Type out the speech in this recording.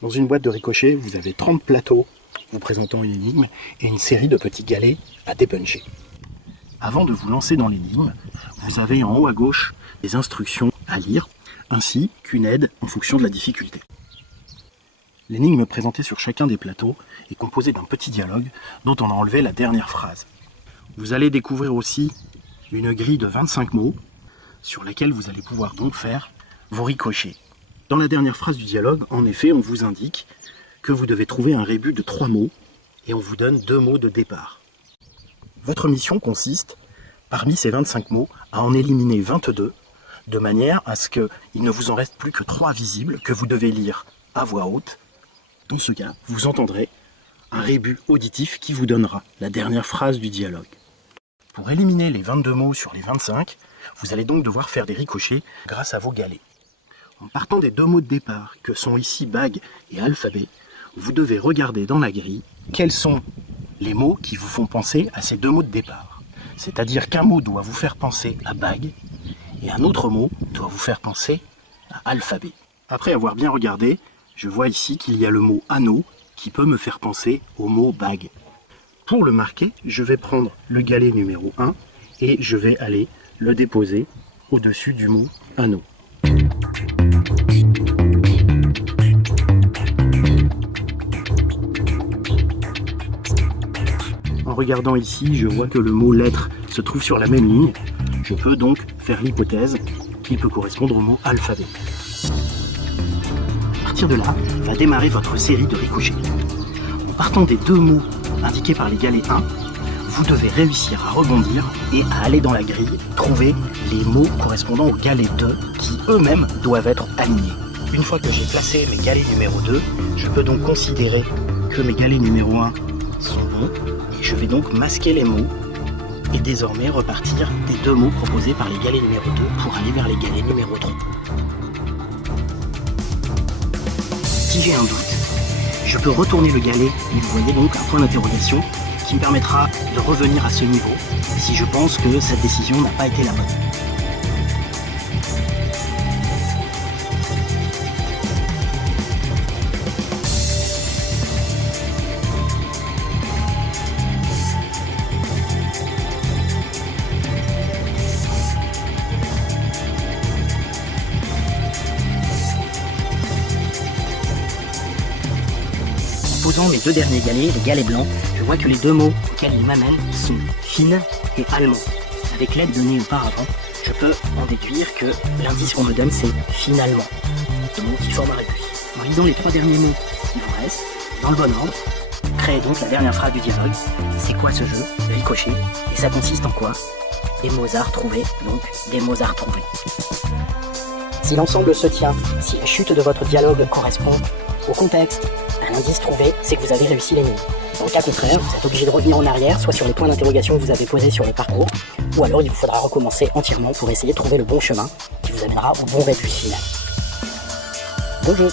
Dans une boîte de ricochet, vous avez 30 plateaux vous présentant une énigme et une série de petits galets à dépuncher. Avant de vous lancer dans l'énigme, vous avez en haut à gauche des instructions à lire, ainsi qu'une aide en fonction de la difficulté. L'énigme présentée sur chacun des plateaux est composée d'un petit dialogue dont on a enlevé la dernière phrase. Vous allez découvrir aussi une grille de 25 mots sur laquelle vous allez pouvoir donc faire vos ricochets. Dans la dernière phrase du dialogue, en effet, on vous indique que vous devez trouver un rébut de 3 mots et on vous donne 2 mots de départ. Votre mission consiste, parmi ces 25 mots, à en éliminer 22 de manière à ce qu'il ne vous en reste plus que 3 visibles que vous devez lire à voix haute. Dans ce cas, vous entendrez un rébut auditif qui vous donnera la dernière phrase du dialogue. Pour éliminer les 22 mots sur les 25, vous allez donc devoir faire des ricochets grâce à vos galets. En partant des 2 mots de départ, que sont ici bague et alphabet, vous devez regarder dans la grille quels sont les mots qui vous font penser à ces 2 mots de départ. C'est-à-dire qu'un mot doit vous faire penser à bague et un autre mot doit vous faire penser à alphabet. Après avoir bien regardé, je vois ici qu'il y a le mot anneau qui peut me faire penser au mot bague. Pour le marquer, je vais prendre le galet numéro 1 et je vais aller le déposer au-dessus du mot anneau. En regardant ici, je vois que le mot lettre se trouve sur la même ligne. Je peux donc faire l'hypothèse qu'il peut correspondre au mot alphabet. À partir de là, va démarrer votre série de ricochets. En partant des 2 mots indiqués par les galets 1, vous devez réussir à rebondir et à aller dans la grille trouver les mots correspondant aux galets 2 qui eux-mêmes doivent être alignés. Une fois que j'ai placé mes galets numéro 2, je peux donc considérer que mes galets numéro 1 sont bons et je vais donc masquer les mots et désormais repartir des 2 mots proposés par les galets numéro 2 pour aller vers les galets numéro 3. Si j'ai un doute, je peux retourner le galet et vous voyez donc un point d'interrogation qui me permettra de revenir à ce niveau si je pense que cette décision n'a pas été la bonne. En posant mes 2 derniers galets, les galets blancs, je vois que les 2 mots auxquels ils m'amènent sont fine et allemand. Avec l'aide donnée auparavant, je peux en déduire que l'indice qu'on me donne c'est finalement, le mot qui forme un rébus. En lisant les 3 derniers mots qui vous restent, dans le bon ordre, créez donc la dernière phrase du dialogue. C'est quoi ce jeu? Ricochet. Et ça consiste en quoi? Des Mozart trouvés, donc des Mozart trouvés. Si l'ensemble se tient, si la chute de votre dialogue correspond au contexte, à l'indice trouvé, c'est que vous avez réussi l'énigme. Dans le cas contraire, vous êtes obligé de revenir en arrière, soit sur les points d'interrogation que vous avez posés sur le parcours, ou alors il vous faudra recommencer entièrement pour essayer de trouver le bon chemin qui vous amènera au bon rébus final. Bon jeu!